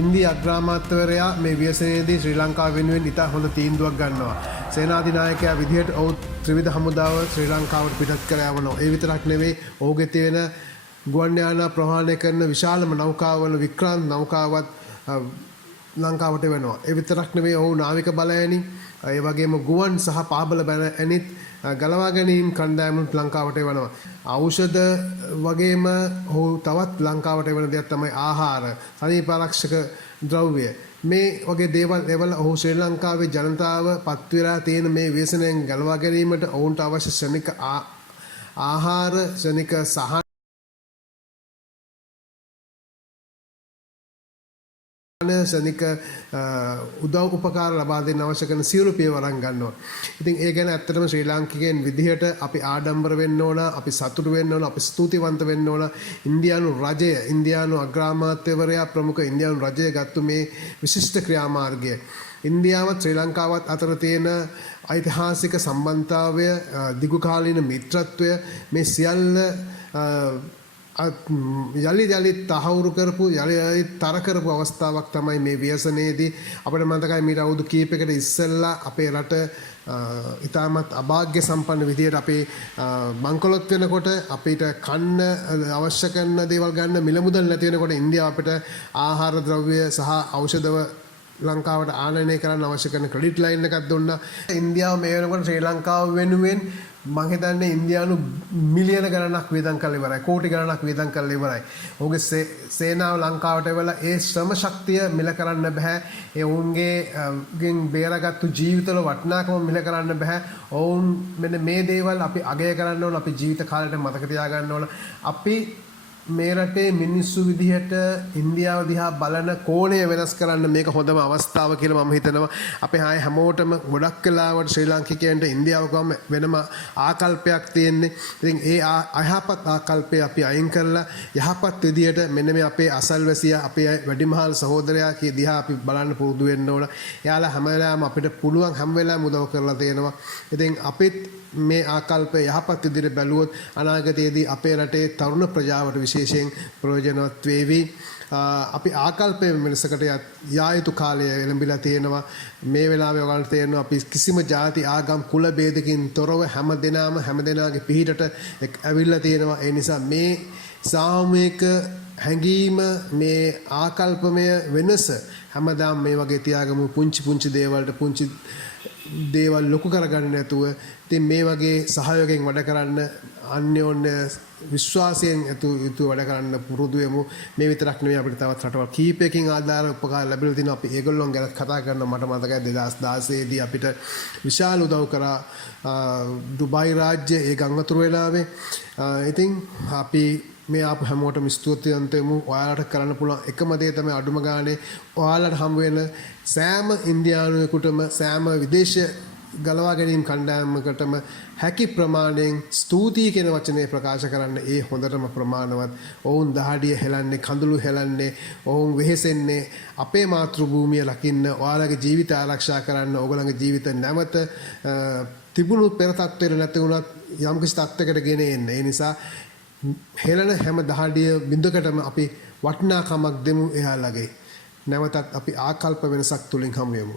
ඉන්දිය අග්‍රාමාත්‍යවරයා මේ ව්‍යසනයේදී ශ්‍රී ලංකාව වෙනුවෙන් ඉතා හොඳ තීන්දුවක් ගන්නවා. සේනාධිනායකයා විදිහට ඔහු ත්‍රිවිධ හමුදාව ශ්‍රී ලංකාවට පිටත් කර යවනවා. ඒ විතරක් නෙවෙයි ඔහුගේ තියෙන ගුවන් යානා ප්‍රහාණය කරන විශාලම නෞකාවල වික්‍රාන්ත නෞකාවත් ලංකාවට වෙනවා. ඒ විතරක් නෙවෙයි ඔහු නාවික බලයනි ඒ වගේම ගුවන් සහ පාබල බැන ඇනිත් ගලවා ගැනීම් කණ්ඩායමුත් ලංකාවට වෙනවා. ඖෂධ වගේම ඔහු තවත් ලංකාවට වෙන දෙයක් තමයි ආහාර, සනීපාරක්ෂක ද්‍රව්‍ය. මේ වගේ දේවල් එවල ඔහු ශ්‍රී ලංකාවේ ජනතාව පත් වෙලා තියෙන මේ ව්‍යසනයෙන් ගලවා ගැනීමට ඔවුන්ට අවශ්‍ය ශ්‍රමික ආහාර, ශ්‍රමික සහන සනික උදව් උපකාර ලබා දෙන්න අවශ්‍ය කරන සියලු පියවරන් ගන්නවා. ඉතින් ඒ ගැන ඇත්තටම ශ්‍රී ලාංකිකයන් විදිහට අපි ආඩම්බර වෙන්න ඕන, අපි සතුටු වෙන්න ඕන, අපි ස්තුතිවන්ත වෙන්න ඕන. ඉන්දියානු රජය, ඉන්දියානු අග්‍රාමාත්‍යවරයා ප්‍රමුඛ ඉන්දියානු රජය ගත්තු මේ විශිෂ්ට ක්‍රියාමාර්ගය. ඉන්දියාවත් ශ්‍රී ලංකාවත් අතර තියෙන ඓතිහාසික සම්බන්ධතාවය, දිගුකාලීන මිත්‍රත්වය මේ සියල්ල යලි තහවුරු කරපු යලි තර කරපු අවස්ථාවක් තමයි මේ ව්‍යසනයේදී. අපිට මතකයි මීට අවුරුදු කීපයකට ඉස්සෙල්ලා අපේ රට ඉතාමත් අභාග්‍ය සම්පන්න විදියට අපේ බංකොලොත් වෙනකොට අපිට කන්න අවශ්‍ය කරන දේවල් ගන්න මිල මුදල් නැති වෙනකොට ඉන්දියාව අපිට ආහාර ද්‍රව්‍ය සහ ඖෂධ ලංකාවට ආනයනය කරන්න අවශ්‍ය කරන ක්‍රෙඩිට් ලයින් එකක් දුන්නා. ඉන්දියාව මේ වෙනකොට ශ්‍රී ලංකාව වෙනුවෙන් මම හිතන්නේ ඉන්දියානු මිලියන ගණනක් වියදම් කරලා ඉවරයි. කෝටි ගණනක් වියදම් කරලා ඉවරයි. ඔහුගේ සේනාව ලංකාවට එවලා ඒ ශ්‍රම ශක්තිය මිල කරන්න බෑ. ඒ ඔවුන්ගේ ගෙන් බේරගත්තු ජීවිතවල වටිනාකම මිල කරන්න බෑ. ඔවුන් මෙන්න මේ දේවල් අපි අගය කරන්න ඕන. අපි ජීවිත කාලෙට මතක තියාගන්න ඕන. අපි මේ රටේ මිනිස්සු විදිහට ඉන්දියාව දිහා බලන කෝණය වෙනස් කරන්න මේක හොඳම අවස්ථාව කියලා මම හිතනවා. අපේ හැමෝටම ගොඩක් වෙලාවට ශ්‍රී ලාංකිකයන්ට ඉන්දියාව ගම වෙනම ආකල්පයක් තියෙන්නේ. ඉතින් ඒ අයහපත් ආකල්පය අපි අයින් කරලා යහපත් විදිහට මෙන්න මේ අපේ අසල්වැසියා, අපේ වැඩිමහල් සහෝදරයා දිහා අපි බලන්න පුරුදු වෙන්න ඕන. එයාලා හැම වෙලාවෙම අපිට පුළුවන් හැම වෙලාවෙම උදව් කරලා තියෙනවා. ඉතින් අපිත් මේ ආකල්පය යහපත් විදිහට බැලුවොත් අනාගතයේදී අපේ රටේ තරුණ ප්‍රජාවට විශේෂයෙන් ප්‍රයෝජනවත් වේවි. අපි ආකල්පයේ වෙනසකට යා යුතු කාලය එළඹිලා තියෙනවා. මේ වෙලාවේ ඔයාලට තේරෙනවා අපි කිසිම ಜಾති ආගම් කුල ભેදකින් තොරව හැම දෙනාගේ පිහිටට ඇවිල්ලා තියෙනවා. ඒ නිසා මේ සාමූහික හැඟීම, මේ ආකල්පමය වෙනස හැමදාම මේ වගේ තියාගමු. පුංචි දේවල් ලොකු කරගන්න නැතුව ඉතින් මේ වගේ සහයෝගයෙන් වැඩ කරන්න, අන්‍යෝන්‍ය විශ්වාසයෙන් යුතුව වැඩ කරන්න පුරුදු වෙමු. මේ විතරක් නෙවෙයි අපිට තවත් රටවල් කීපයකින් ආධාර උපකාර ලැබිලා තිනවා. අපි ඒගොල්ලොන් ගැන කතා කරනවා. මට මතකයි 2016 දී අපිට විශාල උදව් කරා ඩුබායි රාජ්‍ය ඒ ගංගතුරු වෙලාවේ. ඉතින් අපි මේ ආපු හැමෝටම ස්තුතිවන්ත වෙමු. ඔයාලට කරන්න පුළුවන් එකම දේ තමයි අඩුම ගානේ ඔයාලට හම්බ වෙන සෑම ඉන්දියානුවෙකුටම, සෑම විදේශ ගලවා ගැනීම කණ්ඩායමකටම හැකි ප්‍රමාණයෙන් ස්තුතියි කියන වචනේ ප්‍රකාශ කරන්න. ඒ හොඳටම ප්‍රමාණවත්. ඔවුන් දහඩිය හෙලන්නේ, කඳුළු හෙලන්නේ, ඔවුන් වෙහෙසෙන්නේ අපේ මාතෘ භූමිය ලකින්න, ඔයාලගේ ජීවිත ආරක්ෂා කරන්න, ඔයගොල්ලන්ගේ ජීවිත නැවත තිබුණු පෙර තත්ත්වයට නැති වුණත් යම්කිසි තත්ත්වයකට ගෙන එන්න. ඒ නිසා හෙලන හැම දහඩිය බිඳකටම අපි වටිනාකමක් දෙමු එයාලගේ. නැවතත් අපි ආකල්ප වෙනසක් තුලින් හමු වෙමු.